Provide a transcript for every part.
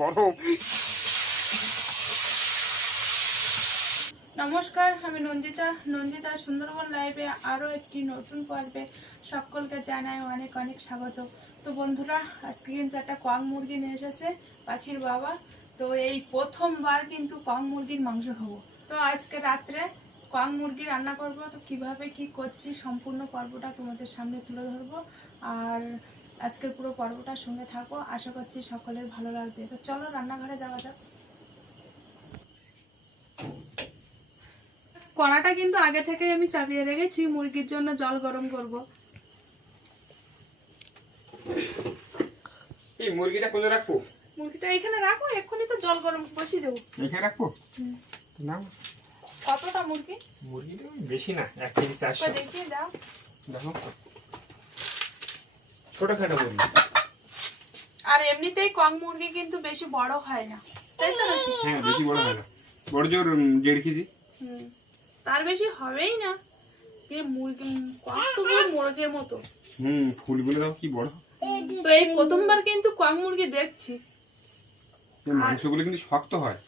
গরম। নমস্কার, আমি নন্দিতা। নন্দিতা সুন্দরবন লাইভে আরও একটি নতুন পর্বে সকলকে জানাই অনেক অনেক স্বাগত। তো বন্ধুরা, আজকে কিন্তু একটা কক মুরগি নিয়ে এসেছে, পাখির বাবা। তো এই প্রথমবার কিন্তু কক মুরগির মাংস খাব। তো আজকে রাত্রে কক মুরগি রান্না করব। তো কীভাবে কি করছি, সম্পূর্ণ পর্বটা তোমাদের সামনে তুলে ধরবো। আর আজকের পুরো পর্বটার সঙ্গে থাকো আশা করছি সকলের ভালো লাগবে। তো চলো রান্নাঘরে যাওয়া যাক। কড়াটা কিন্তু আগে থেকে আমি চাপিয়ে রেখেছি মুরগির জন্য জল গরম করব। এই মুরগিটা কোথায় রাখব? মুরগিটা এখানে রাখো এক্ষুনি তো জল গরম বসিয়ে দেবো। এখানে রাখব? না কতটা মুরগি? মুরগিটা ওই বেশি না এক কেজি চারশো। একবার দেখিয়ে দাও। দেখো। ছোটখাটো মুরগি আর এমনিতেই কম মুরগি কিন্তু বেশি বড় হয় না। তাই তো? হ্যাঁ বেশি বড় হয় না। বড় জোর দেড় কেজি। তার বেশি হবেই না। এ মুরগি কত বড় মুরগির মতো। হুম ফুলগুলো দাও কি বড়। তো এই প্রথমবার কিন্তু কম মুরগি দেখছি। মাংসগুলো কিন্তু শক্ত হয়।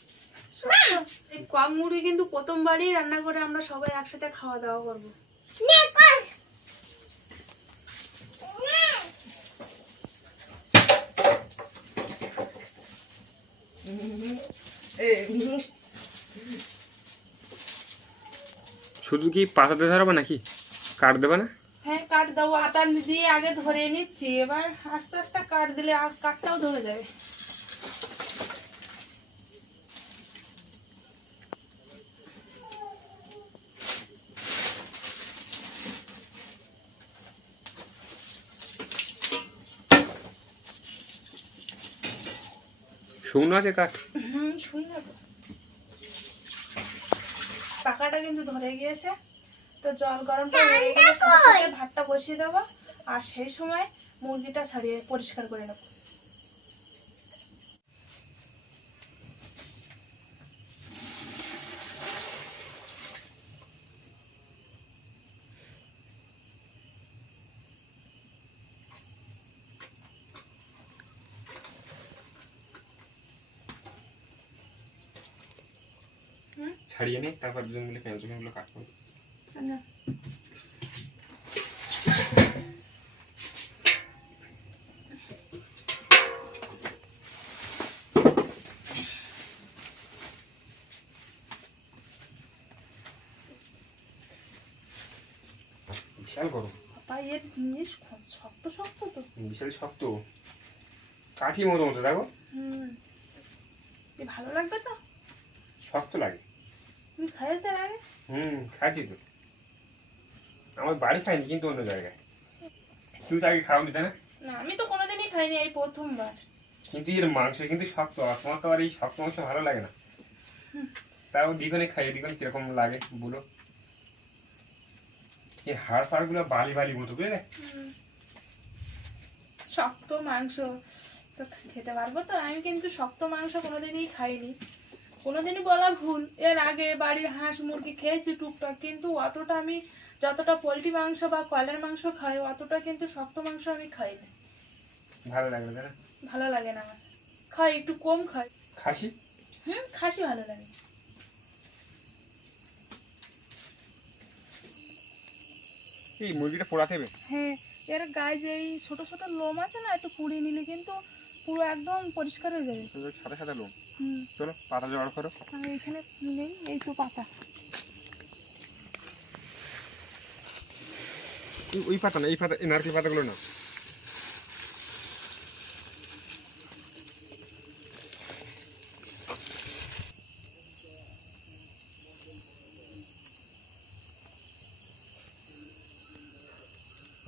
এই কম মুরগি কিন্তু প্রথমবারই রান্না করে আমরা সবাই একসাথে খাওয়া দাওয়া করব। শুধু কি পাতাতে ধরাবো নাকি? কাট দেবে না? হ্যাঁ কাট দেবো। হাতা দিয়ে আগে ধরে নিচ্ছি। এবার আস্তে আস্তে কাট দিলে আর কাঠটাও ধরে যাবে। শুকনো আছে কাঠ? হুম শুনি না তো পাকাটা কিন্তু ধরে গিয়েছে। তো জল গরম ভাতটা বসিয়ে দেবো। আর সেই সময় মুরগিটা ছাড়িয়ে পরিষ্কার করে নেব হুম ছাড়িয়ে নে তারপর দুজন মিলে ক্যান্সেলগুলো কাটবো না বিশাল গরম। বাবা এর জিনিস শক্ত শক্ত তো। বিশাল শক্ত। কাঠি মতো মতো দেখো। ভালো লাগবে তো? শক্ত লাগে। তুমি খাইয়েছে আগে? হুম খাচ্ছি তো। আমার বাড়ি খাইনি কিন্তু অন্য জায়গায়। তুই তো আগে খাওয়ানি তাই না? না আমি তো কোনোদিনই খাইনি এই প্রথমবার। কিন্তু এর মাংস কিন্তু শক্ত আর তোমার তো আর এই শক্ত মাংস ভালো লাগে না। তাও দ্বিগুণে খাই দ্বিগুণে কীরকম লাগে বলো। এই হাড় ফাড়গুলো বালি বালি মতো বুঝলে? শক্ত মাংস তো খেতে পারব তো? আমি কিন্তু শক্ত মাংস কোনোদিনই খাইনি। কোনোদিনই বলা ভুল। এর আগে বাড়ির হাঁস মুরগি খেয়েছি টুকটাক কিন্তু অতটা আমি যতটা পোলট্রি মাংস বা কয়লার মাংস খাই অতটা কিন্তু শক্ত মাংস আমি খাইনি ভালো লাগবে তাই না ভালো লাগে না আমার। খাই একটু কম খাই। খাসি? হুম খাসি ভালো লাগে। এই মুরগিটা পোড়াতে হবে হ্যাঁ এর গায়ে যে এই ছোট ছোট লোম আছে না একটু পুড়িয়ে নিলে কিন্তু পুরো একদম পরিষ্কার হয়ে যাবে। সাদা সাদা লোম? চলো পাতা জোগাড় করো। এখানে নেই এই তো পাতা। ওই পাতা না এই পাতা এই নারকেল পাতাগুলো না।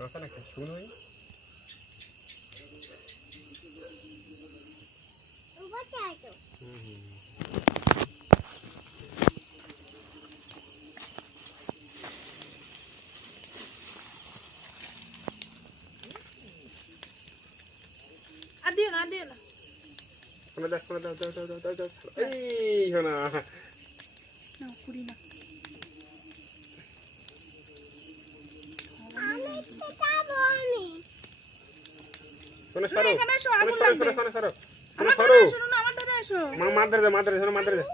রসা নাকি শুন ওই হুম হুম আর দিও দিও শোনা দাও শোনা দাও দাও দাও দাও এই শোনা না পুরি না শোনা সরো শোনা সরো। সরো সরো সরো আমার সরো। ধারে আসো না আমার ধারে আসো মা মাদ্রে দে মাদ্রে শোনো মাদ্রে দে।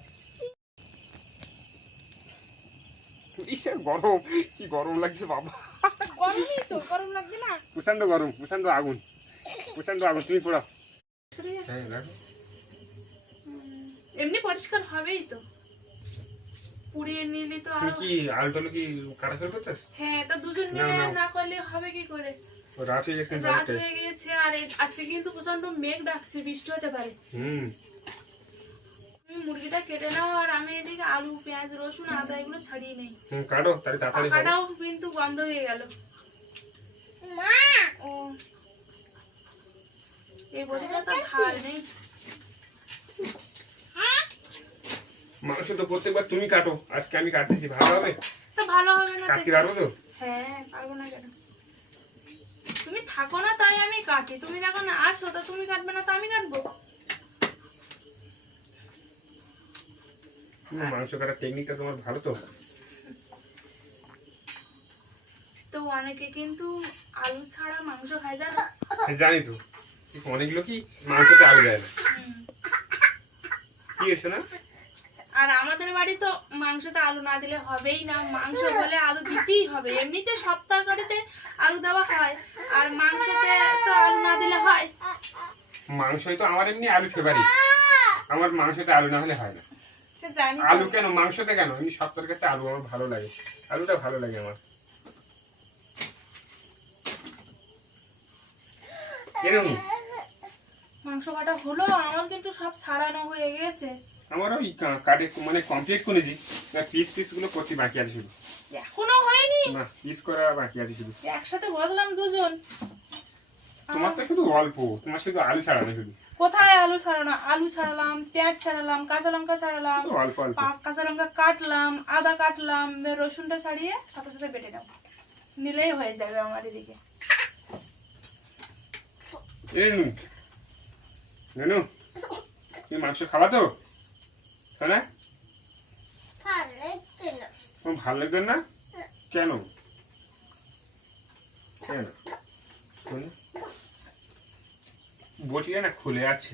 ইসে গরম? কি গরম লাগছে বাবা। গরমই তো গরম লাগবে না। প্রচণ্ড গরম প্রচণ্ড আগুন। প্রচণ্ড আগুন তুমি এমনি পরিষ্কার হবেই তো। পুড়িয়ে নিলে তো আরও কি আলু কি করতেছ হ্যাঁ তা দুজন মিলে না। করলে হবে কি করে? রাত হয়ে গেছে। হয়ে আর আজকে কিন্তু প্রচণ্ড মেঘ ডাকছে বৃষ্টি হতে পারে। হুম। মুরগিটা কেটে নাও আর আমি এদিকে আলু পেঁয়াজ রসুন আদা এগুলো ছাড়িয়ে নেই। কাটো তাহলে তাড়াতাড়ি হবে কিন্তু বন্ধ হয়ে গেল। ও। এই বটিটা তো ভালো নেই। মাংস তো প্রত্যেকবার তুমি কাটো। আজকে আমি কাটতেছি। ভালো হবে? তো ভালো হবে না কাটতে পারব তো? হ্যাঁ পারব না কেন? তুমি থাকো না তাই আমি কাটি। তুমি দেখো না আছো তো তুমি কাটবে না তো আমি কাটবো। মাংস কাটার টেকনিকটা তোমার ভালো তো? তো অনেকে কিন্তু আলু ছাড়া মাংস খায় জানো? হ্যাঁ, জানি তো। অনেকগুলো কি মাংসতে আলু দেয় না? কি এসো না? আর আমাদের বাড়ি তো মাংসতে আলু না দিলে হবেই না। মাংস বলে আলু দিতেই হবে। এমনিতে তরকারিতে আলু দেওয়া হয়। আর মাংসতে তো আলু না দিলে হয়। মাংসই তো আমার এমনি আলু ফেভারিট আমার মাংসতে আলু না হলে হয় না। আলু কেন? মাংসতে কেন? এমনি সব তরকারিতে আলু আমার ভালো লাগে। আলুটা ভালো লাগে আমার। এরকম মাংস কাটা হলো আমার কিন্তু সব ছাড়ানো হয়ে গেছে। আমারও ওই কাটে মানে কমপ্লিট করেছি পিস পিসগুলো করতে বাকি আছে শুধু। এখনও হয়নি? না পিস করা বাকি আছে শুধু। একসাথে বসলাম দুজন। তোমার তো শুধু অল্প তোমার শুধু আলু ছাড়ানো শুধু। কোথায় আলু ছাড়ানো আলু ছাড়ালাম পেঁয়াজ ছাড়ালাম কাঁচা লঙ্কা ছাড়ালাম কাঁচা লঙ্কা কাটলাম আদা কাটলাম রসুনটা ছাড়িয়ে সাথে সাথে বেটে দাও নিলেই হয়ে যাবে আমার এদিকে। মাংস খাবা তো? শোনা তোমার লাগবে না। কেন? কেন? শোনো। বটিটা না খুলে আছে।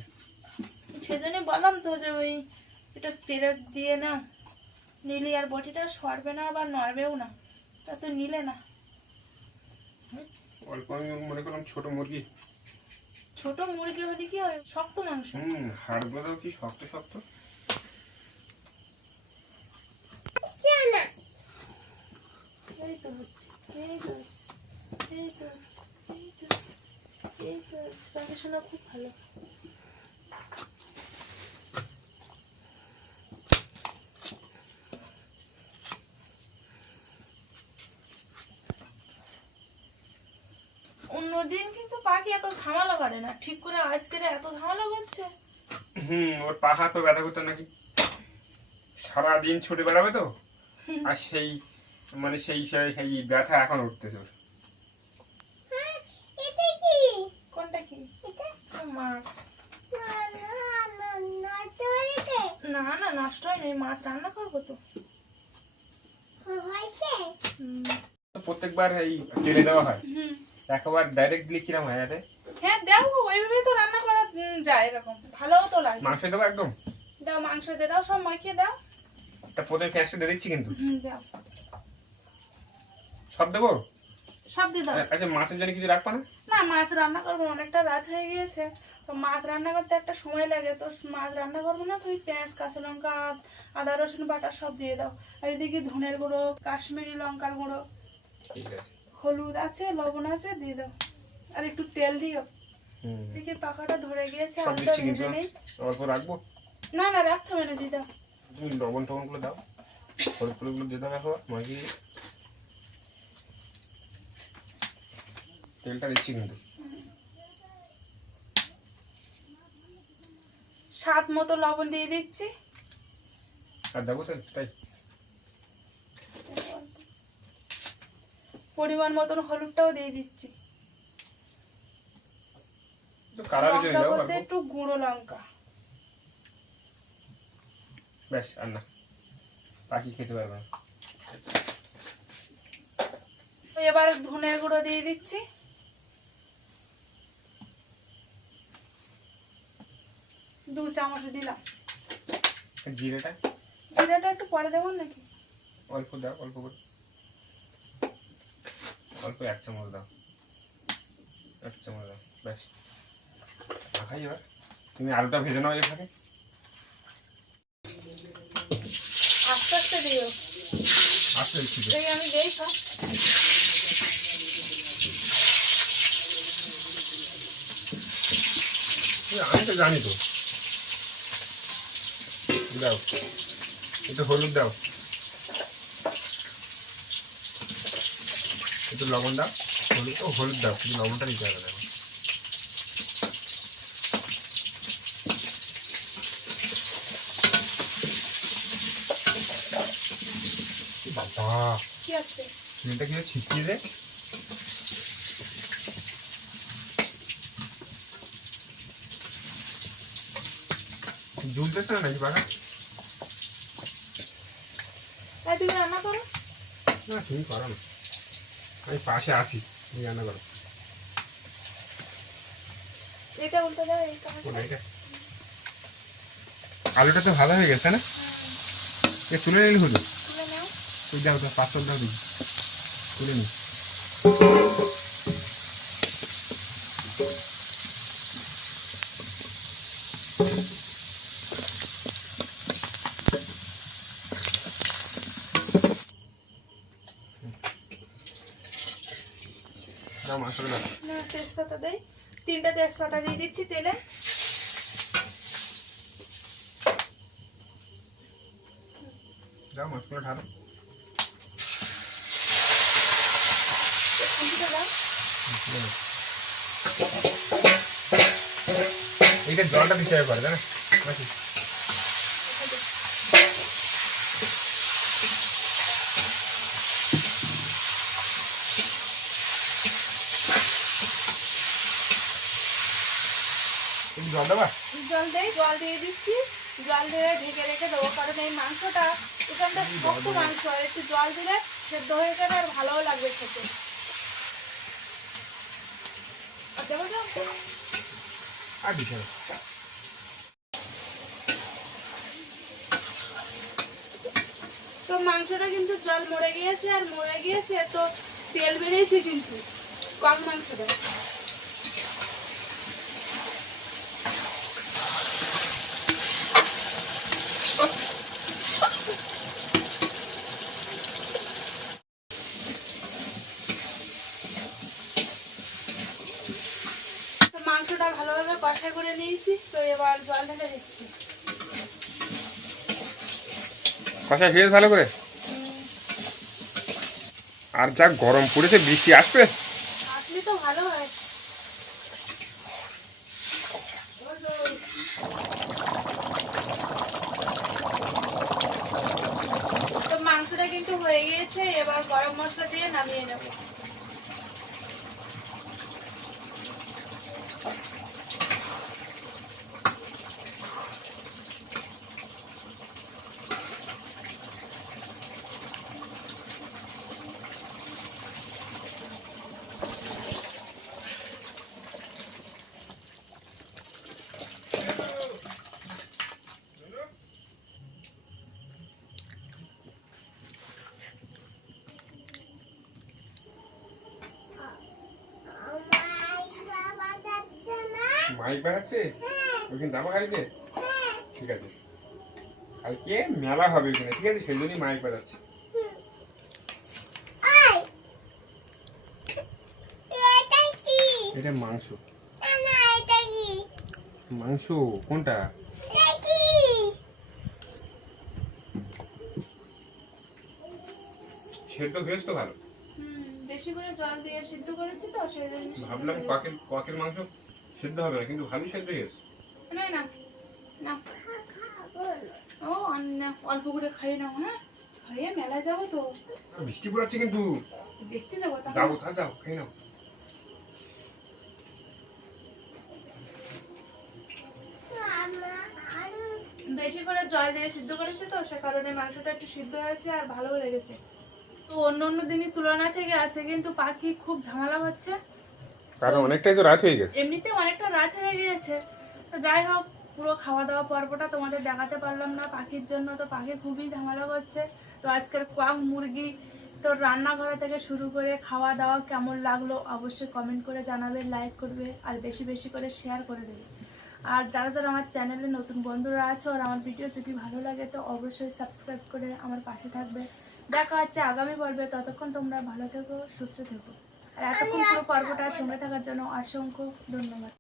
সেজন্য বললাম তো যে ওই এটা ফেরত দিয়ে না নিলে আর বটিটা সরবে না আবার নড়বেও না তা তো নিলে না। অল্প আমি মনে করলাম ছোট মুরগি। ছোট মুরগি হলে কি হয়? শক্ত মাংস? হুম হাড়গুলো কি শক্ত শক্ত? এই তো এই তো হচ্ছে, এই তো, এই তো, তো, খুব ভালো অন্যদিন কিন্তু পাখি এত ঝামেলা করে না। ঠিক করে আজকে এত ঝামেলা করছে। হুম ওর পা হাত তো ব্যথা করতো নাকি? সারাদিন ছুটে বেড়াবে তো? আর সেই মানে সেই সেই সেই ব্যথা এখন উঠতেছে ওর। কোনটা কি মাছ না না নষ্ট হয়নি মাছ রান্না করব তো। প্রত্যেকবার এই তেলে দেওয়া হয়। একবার ডাইরেক্ট দিলে কিরম হয়। আরে হ্যাঁ দাও ওইভাবেই তো রান্না করা যায় এরকম। ভালোও তো লাগে। মাংস দেবো একদম? দাও মাংস দিয়ে দাও সব মাখিয়ে দাও। তা প্রথমে পেঁয়াজটা দিয়ে দিচ্ছি কিন্তু। দাও। সব দেবো? সব দিয়ে দাও। আচ্ছা মাছের জন্য কিছু রাখবা না? না মাছ রান্না করব অনেকটা রাত হয়ে গিয়েছে। তো মাছ রান্না করতে একটা সময় লাগে তো মাছ রান্না করব না তুমি পেঁয়াজ কাঁচা লঙ্কা আদা রসুন বাটা সব দিয়ে দাও। আর এদিকে ধনের গুঁড়ো কাশ্মীরি লঙ্কার গুঁড়ো হলুদ আছে লবণ আছে দিয়ে দাও। আর একটু তেল দিও। এদিকে পাখাটা ধরে গিয়েছে আলুটা ভেজে নেই। অল্প রাখব? না না রাখতে হবে না দিয়ে দাও। তুমি লবণ টবণগুলো দাও। হলুদগুলো দিয়ে দাও একবার মাখি তেলটা দিচ্ছি কিন্তু। স্বাদ মতো লবণ দিয়ে দিচ্ছি। আর দেবো তো তাই। পরিমাণ মতন হলুদটাও দিয়ে দিচ্ছি। লঙ্কা বলতে একটু গুঁড়ো লঙ্কা। ব্যাস আর না। পাখি খেতে পারবে এবার ধনের গুঁড়ো দিয়ে দিচ্ছি। দু চামচ দিলাম। জিরেটা? জিরাটা একটু পরে দেবো নাকি? অল্প দাও অল্প করে। অল্প এক চামচ দাও। এক চামচ দাও ব্যাস। মাখাই এবার। তুমি আলুটা ভেজে নাও সাথে আস্তে আস্তে দিও। আস্তে। দেখি আমি দেই আমি তো জানি তো। দাও। একটু হলুদ দাও। একটু লবণ দাও। হলুদ ও হলুদ দাও কিন্তু লবণটা নিতে হবে না। বাবা কি আছে? চিনিটা কি ছিটিয়ে দে? ঝুলতেছে না নাকি বাঘা তাই তুমি রান্না করো? না তুমি করো না। আমি পাশে আছি তুমি রান্না করো। এটা উল্টে দাও। এটা। আলুটা তো ভালো হয়ে গেছে না? এ তুলে নিলি হলো তুলে নাও। তুই দাও তো পাঁচশো দাও দিই তুলে নি না তেজপাতা দেই। তিনটা তেজপাতা দিয়ে দিচ্ছি তেলে। দাও মাংসটা ঢালো। খুঁটিটা এইটা জলটা দিতে হবে করে তাই না নাকি জল দেবা? জল দেই? জল দিয়ে দিচ্ছি। জল দিয়ে ঢেকে রেখে দেবো। কারণ এই মাংসটা এখানটা শক্ত মাংস। আর একটু জল দিলে সেদ্ধ হয়ে যাবে আর ভালোও লাগবে খেতে। আর দিতে হবে। তো মাংসটা কিন্তু জল মরে গিয়েছে আর মরে গিয়েছে তো তেল বেরিয়েছে কিন্তু। কম মাংসটা তো মাংসটা ভালোভাবে কষা করে নিয়েছি তো এবার জল ঢেলে দিচ্ছি। কষা খেয়ে ভালো করে? আর যা গরম পড়েছে বৃষ্টি আসবে আসলে তো ভালো হয় তো মাংসটা কিন্তু হয়ে গিয়েছে এবার গরম মশলা দিয়ে নামিয়ে নেব মাইক বাড়াচ্ছে ওইখানে যাব কালকে? ঠিক আছে। কালকে মেলা হবে ওখানে ঠিক আছে? সেই জন্যই মাইক বাজাচ্ছে। এটা মাংস। মাংস? কোনটা? সেদ্ধ তো ভালো? বেশি করে জল দিয়ে সিদ্ধ করেছি তো সেই জন্য ভাবলাম কাকের কাকের মাংস সেদ্ধ হবে না কিন্তু ভালোই সেদ্ধ হয়ে গেছে গেছে। না না না। ও অল্প করে খাই না হ্যাঁ? খাইয়ে মেলা যাব তো। বৃষ্টি পড়াচ্ছে কিন্তু। দেখতে যাব যাব তা যাও নাও। বেশি করে জল দিয়ে সিদ্ধ করেছে তো সে কারণে মাংসটা একটু সিদ্ধ হয়েছে আর ভালোও লেগেছে। তো অন্য অন্য দিনের তুলনা থেকে আছে কিন্তু পাখি খুব ঝামেলা হচ্ছে। কারণ অনেকটাই তো রাত হয়ে গেছে। এমনিতে অনেকটা রাত হয়ে গিয়েছে। তো যাই হোক, পুরো খাওয়া দাওয়া পর্বটা তোমাদের দেখাতে পারলাম না। পাখির জন্য তো পাখি খুবই ঝামেলা করছে। তো আজকের কোয়াক মুরগি তো রান্নাঘর থেকে শুরু করে খাওয়া দাওয়া কেমন লাগল অবশ্যই কমেন্ট করে জানাবে লাইক করবে, আর বেশি বেশি করে শেয়ার করে দেবে। আর যারা যারা আমার চ্যানেলে নতুন বন্ধুরা আছে আর আমার ভিডিও যদি ভালো লাগে তো অবশ্যই সাবস্ক্রাইব করে আমার পাশে থাকবে। দেখা হচ্ছে আগামী পর্বে। ততক্ষণ তোমরা ভালো থেকো, সুস্থ থেকো। আর এতক্ষণ পুরো পর্বটা সঙ্গে থাকার জন্য অসংখ্য ধন্যবাদ।